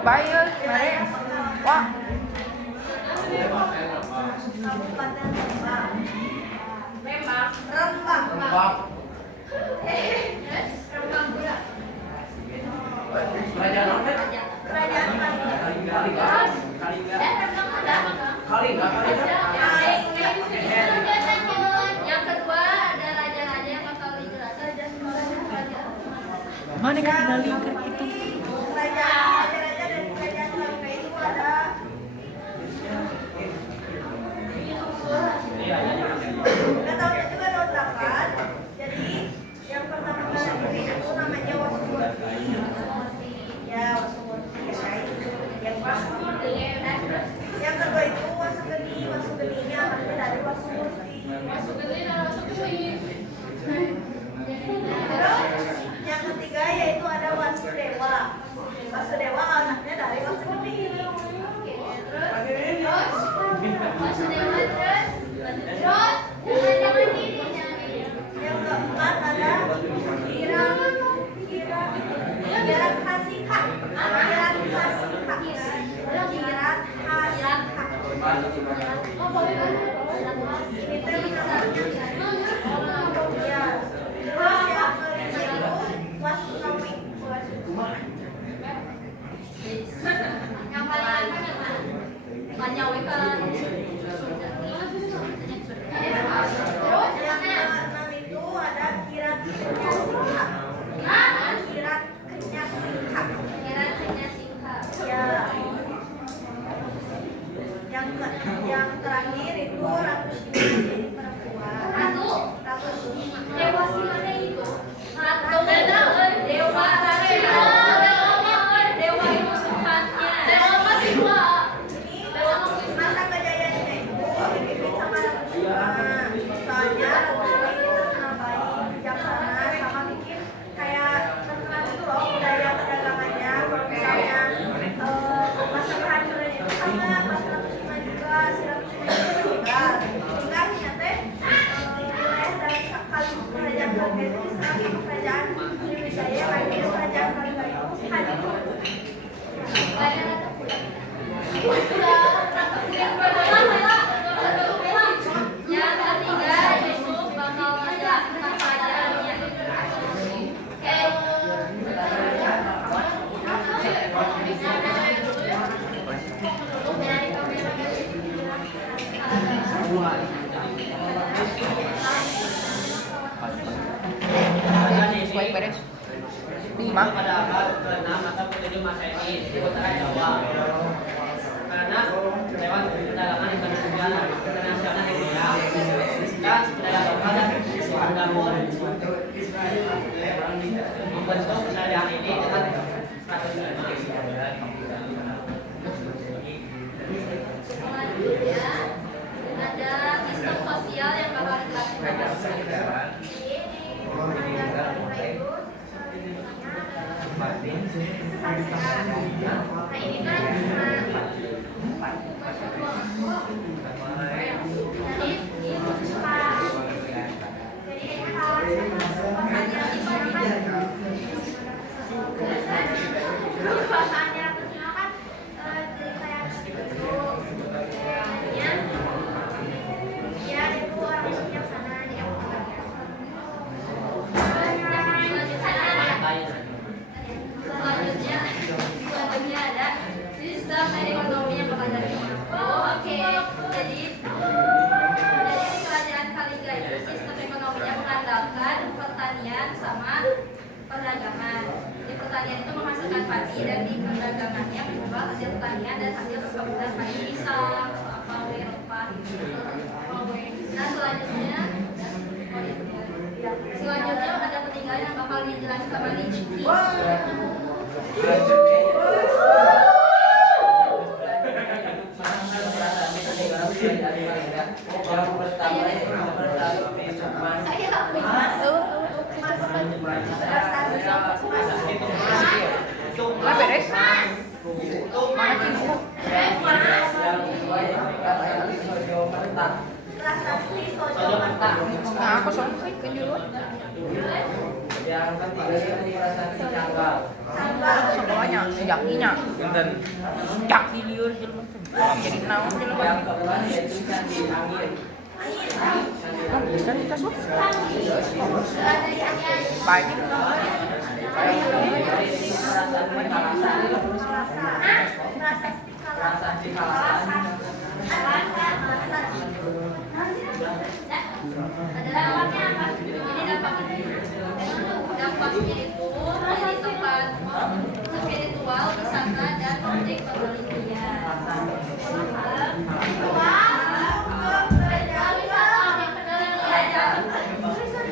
Bayar, mari. Wah. Kabupaten Rembang. Rembang pula. Kerajaan yang kedua ada raja-raja yang bakal dijelaskan dan Mana kan tinggal itu? raja-raja dan kerajaan Kalingga itu ada tahun juga tahun 8. Jadi yang pertama kali itu namanya Wasumurti. Ya, Wasumurti yang kedua itu Wasugeni. Wasugeni anaknya dari Wasumurti. Terus yang ketiga yaitu ada Wasudewa. Wasudewa anaknya dari Wasugeni. Terus Wasudewa terus yang keempat ada Kirat Hasika. Yang paling Panjawi kan terus yang keenam itu ada Kirat Kenyasingha. Ya. Yang terakhir itu Ratu Shima jadi perempuan. Ratu Dewa Simane itu. Dewa itu tempatnya. Ini masa kejayaannya itu dipimpin sama Ratu Shima. Soalnya Ratu Shima itu terkenal baik, bijaksana, sama bikin kayak terkenal gitu loh budaya perdagangannya. Kalau misalnya masa kehancuran itu sama pas Ratu Shima juga, si Ratu Shima itu meninggal. Sehingga akhirnya teh wilayah dari kerajaan Kalingga itu diserang sama kerajaan Sriwijaya. Akhirnya kerajaan Kalingga itu hancur. Yang ketiga Yusuf bakal menjelaskan kerajaannya. Sesuai beres. 5. Pada abad ke-6 atau ke-7 Masehi di utara Jawa. Karena lewat perdagangan internasional India dan budaya lokal dan Singapura membentuk kerajaan ini dengan strategi. Selanjutnya ada sistem sosial yang bakal dilakukan. Nah ini kan selanjutnya ada sistem ekonomi yang bakal dari oke. Jadi di kerajaan Kalingga itu sistem ekonominya mengandalkan pertanian sama perdagangan. Di pertanian itu menghasilkan padi dan di perdagangannya menjual hasil pertanian dan hasil perkebunan padi pisang, apa rempah gitu. Nah selanjutnya ada peninggalan yang bakal dijelaskan sama Liciki. Beres. Mana timku? Prasasti Sojo Mentah. Nah, aku soalnya kan dulu. Yang ketiga ini prasasti Canggal. Sangga. Semuanya, yakinya. Punten. Yaki liur jelema teh. Jadi naon jelema. Yang keempat yaitu candi angin. Kan bisa kita sup. Baik. Dampaknya itu menjadi tempat spiritual, wisata, dan objek penelitian.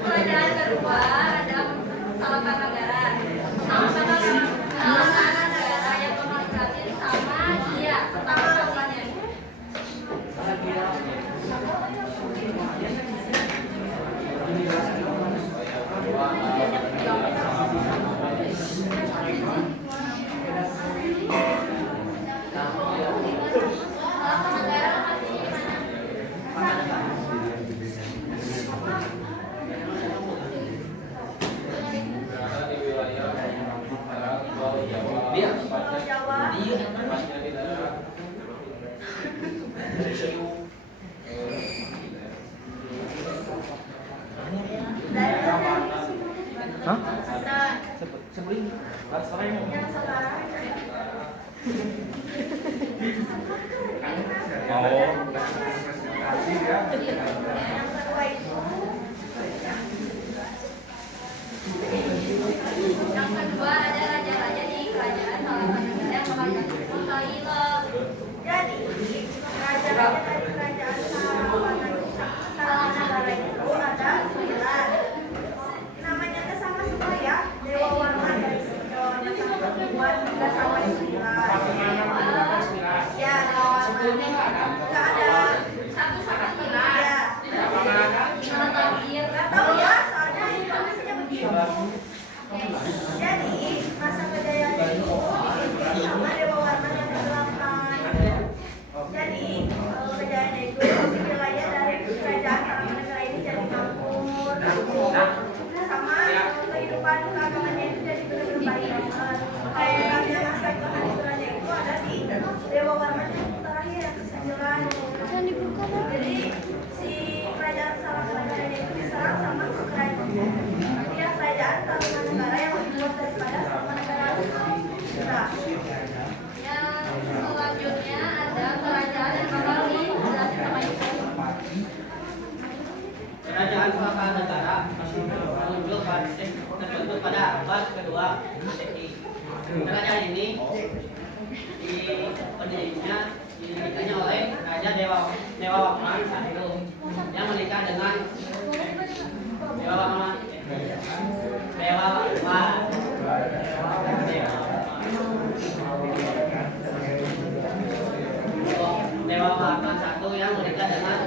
Pelajaran kedua ada Salkanagara. Salkanagara yang memiliki sama dia tentang lokasinya. Dia. Pulau Jawa. Hah? Sebelum sorenya. Yang sekarang Oh. yang kedua itu yang kedua ada raja-raja di kerajaan Salkanagara yang melayani Kaila. Jadi raja-raja dari kerajaan Salkanagara itu ada 9. Namanya tuh sama semua ya. Dewa Warman dari Sidon yang buat 3 sampai 9. Ya, Dewa Warman. Nggak ada 1 sampai 9. Ya. Nggak tahu ya, soalnya informasinya begini. Jadi, masa kejayaan itu dipimpin sama Dewa Warman yang ke-8. Jadi, kejayaan itu si wilayah dari kerajaan Salkanagara ini jadi makmur, sama kehidupan keagamannya itu jadi benar-benar baik banget. Kayak yang aspek kehancurannya itu ada di Dewa Warman yang terakhir yang ke-9. Jadi, si kerajaan Salkanagara itu diserang sama kerajaan Tarumanegara yang lebih kuat daripada Salkanagara. Nah, yang selanjutnya ada kerajaan yang bakal dijelasin sama Ibu. Kerajaan Salkanagara terbentuk pada abad kedua Masehi. Kerajaan ini didirikannya oleh Raja Dewa Warman I yang menikah dengan Dewa Warman. Dewa Warman I yang menikah dengan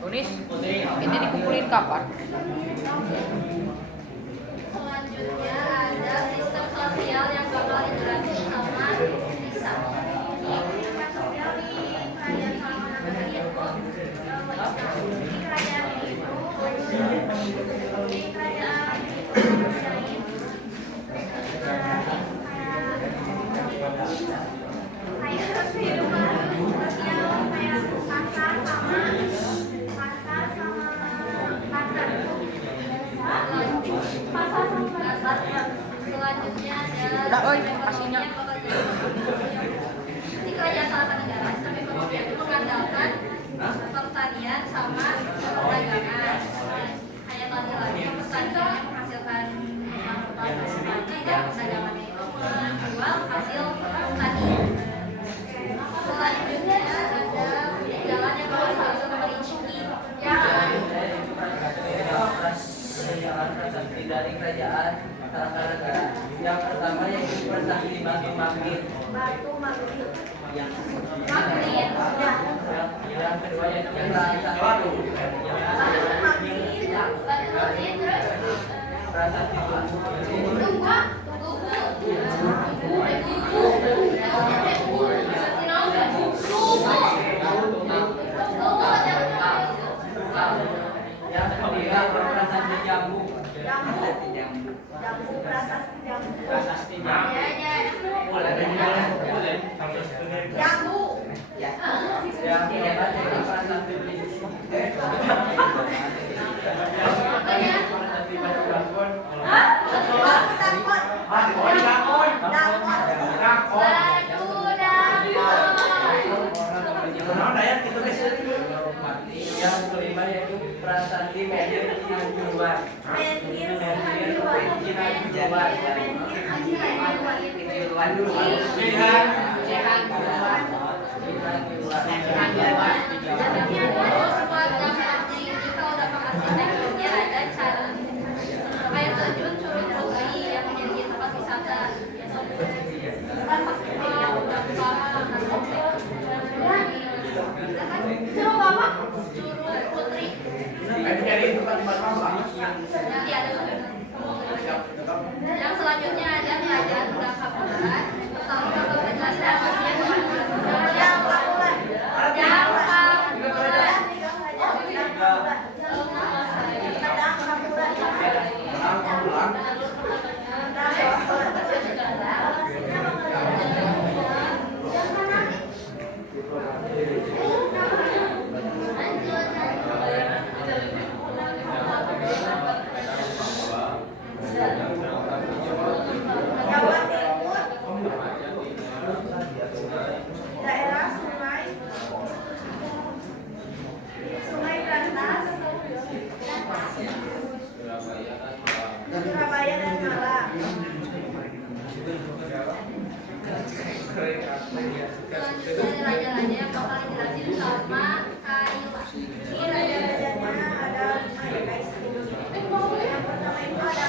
Tunis. Putri Ini dikumpulin kapan? Selanjutnya ada sistem sosial yang bakal dijelasin sama Lisa. Sistem sosial di kerajaan Salkanagara itu di kerajaan itu di kerajaan itu ngerasain kayak kehidupan sosial kayak pasar sama selanjutnya ada Udah, oi, kasihnya. di kerajaan Salkanagara sistem ekonomi itu mengandalkan pertanian sama perdagangan. Kayak tadi lagi pertanian menghasilkan petani dan perdagangannya itu menjual hasil tani. Selanjutnya ada jalan yang berhasil memiliki Prasasti dari kerajaan Salkanagara. Yang pertama yaitu prasasti Batu Magnet. Batu Magnet. Yang Magnet. yang kedua yaitu prasasti Batu. Batu Magnet. Batu Magnet terus Prasasti Batu. Yang ketiga prasasti Jambu. Jambu. Jambu prasasti Jambu. pastinya. Ya. Boleh. Jambu. Yang hebat dari perasaan privilege. Yang kelima yaitu perasaan di media kejiwaan. Terus buat gambar jika udah arsitekturnya ada cara air terjun Curug Putri yang menjadi tempat wisata. Kan pasti yang udah Curug apa? Curug Putri. Nanti ada yang selanjutnya ada kerajaan Kapulan. Pertama penjelasan yang Kapulan. Jawa Timur, daerah Sungai Berantas, Surabaya dan Malang. Selanjutnya raja-raja yang bakal dijelasin sama Kaila. Ini raja-rajanya ada yang pertama itu ada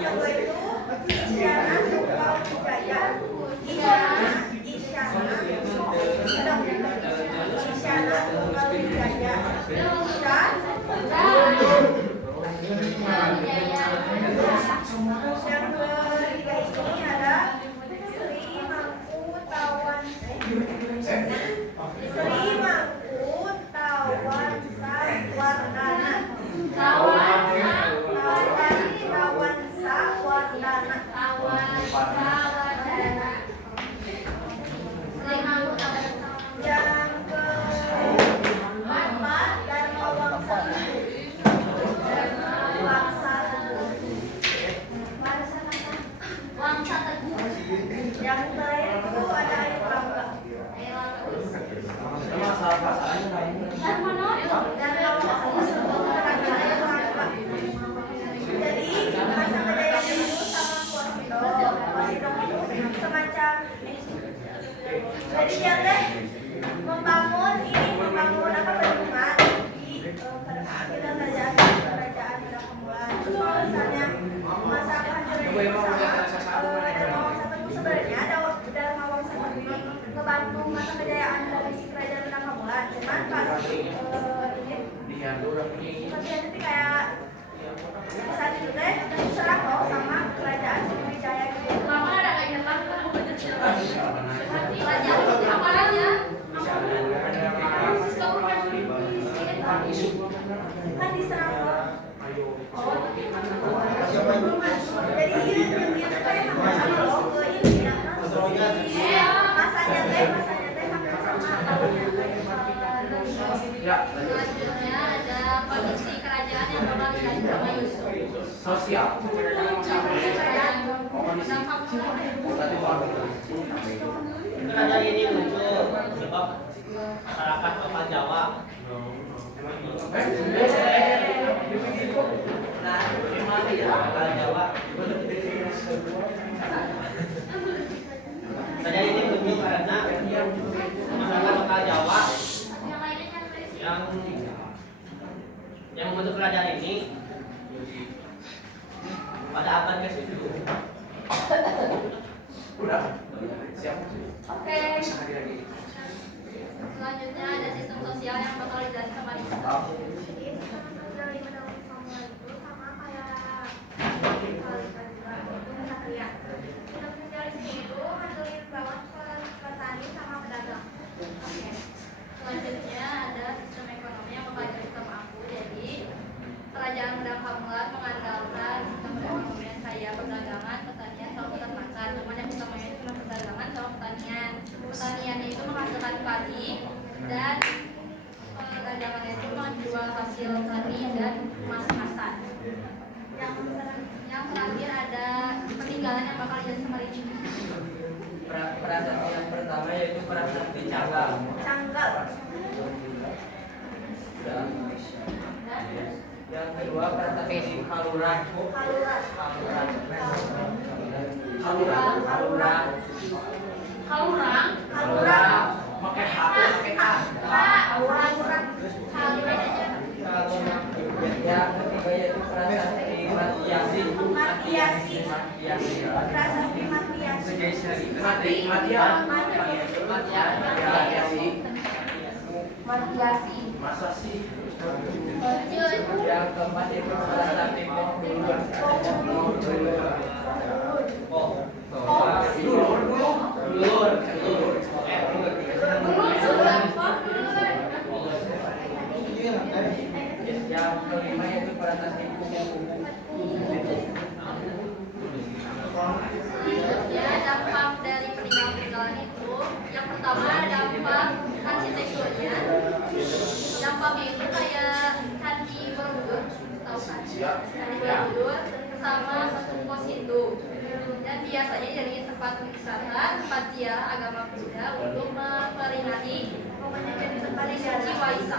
yang kedua itu Isyana Sukawijaya. Isyana Sukawijaya. Yang ketiga ini ada Sri Mangkutawan Wardana. Yang keempat Dharma Wangsa Teguh. Yang terakhir itu ada Ayu Prangga. Jadi masa kejayaan itu sama Kuasido itu semacam jadi dia teh membangun apa bendungan di kerajaan Kapulan. Terus kalau misalnya masa kehancuran itu sama Dharma Wangsa Teguh sebenarnya Dharma Wangsa Teguh ini ngebantu masa kejayaan dari si kerajaan Kapulan. Cuman pas ini itu kayak saat itu teh diserang loh sama kerajaan Sriwijaya gitu. Lama ada kayak nyerang apa aja? Kan diserang loh. Jadi dia tuh kayak sama loh ke ini masanya teh hampir sama tahunnya. Selanjutnya ada kondisi kerajaan yang bakal dijadiin sama Yusuf. Sosial. Kerajaan ini muncul sebab masyarakat lokal Jawa kerajaan ini muncul karena masyarakat lokal Jawa yang membentuk kerajaan ini pada abad ke-7. Udah. Siap. Oke. Selanjutnya ada sistem sosial yang bakal dijelasin sama Risa. Jadi sistem sosial di menurut kamu itu sama kayak kesatria. Sistem sosial di sini itu ngandelin banget ke petani sama pedagang. Oke. Selanjutnya ada sistem hasil tani dan emas-emasan. Yang terakhir ada peninggalan yang bakal dijelasin sama Ricci. Prasasti yang pertama yaitu prasasti Canggal. Canggal. Dan yang kedua prasasti Kaluran. Kaluran. Kaluran. Kaluran. Kaluran. Kaurang. Kaluran. Pakai H, pakai K. Kaluran. Kaluran aja. Yang ketiga yaitu prasasti Matiasi. Matiasi. Matiasi. Prasasti Matiasi. Matiasi. Masa sih? Lanjut. Yang keempat itu prasasti Penghulun. Yang kelima yaitu prasasti Ya, dampak dari peninggalan itu yang pertama dampak arsitekturnya. Dampaknya itu kayak Candi Borobudur, tahu kan? Candi Borobudur sama Patung Posindu. Dan biasanya jadi tempat wisata, tempat ziarah agama Buddha untuk memperingati Suci Waisak